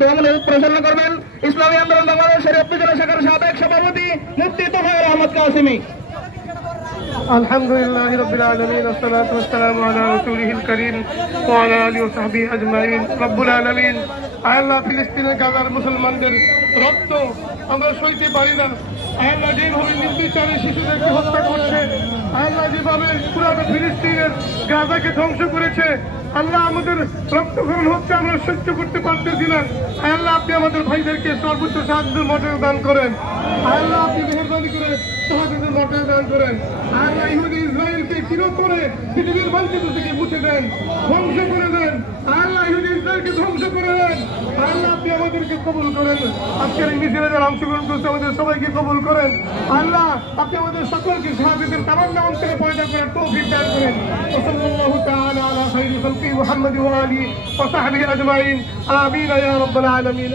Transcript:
দোয়া পরিচালনা করবেন ইসলামী আন্দোলন বাংলাদেশের উপজেলা শাখার সাবেক সভাপতি মুফতি তোফায়েল আহমদ কাসেমী। আলহামদুলিল্লাহ রাব্বিল আলামিন ওয়াসসালাতু ওয়াসসালামু আলা রাসূলিহিল কারীম ওয়া আলা আলিহি ওয়া সাহবিহি আজমাইন। রব্বুল আলামিন, আল্লাহ ফিলিস্তিনের গাজার মুসলমানদের রক্ত আমরা সইতে পারি না। আল্লাহ যেভাবে নির্বিচারে শিশুদেরকে হত্যা করছে, আল্লাহ যেভাবে পুরো ফিলিস্তিনের গাজাকে ধ্বংস করেছে, আল্লাহ আমাদের রক্তক্ষরণ হচ্ছে, আমরা সহ্য করতে পারতেছি না। আল্লাহ আপনি আমাদের ভাইদেরকে সর্বোচ্চ সাহায্যের মর্যাদা দান করেন। আল্লাহ আপনি মেহেরবানি করে সাহায্যের মর্যাদা দান করেন। আল্লাহ ইহুদি ইসরায়েলকে চিরতরে পৃথিবীর মানচিত্র থেকে মুছে দেন, ধ্বংস করে দেন। আল্লাহ ইহুদি ইসরায়েলকে ধ্বংস করে দেন। আল্লাহ আপনি আমাদেরকে কবুল করেন। আজকের এই মিছিলে যারা অংশগ্রহণ করছে আমাদের সবাইকে কবুল করেন। আল্লাহ আপনি আমাদের সকলকে সাহায্যের তামান্না অন্তরে পয়দা করার তৌফিক দান করেন। সাল্লাল্লাহু তাআলা আলা খায়রি খালকি মুহাম্মদ ওয়া আলিহি ওয়া সাহবিহি আজমাইন। আমিন ইয়া রাব্বাল আলামিন।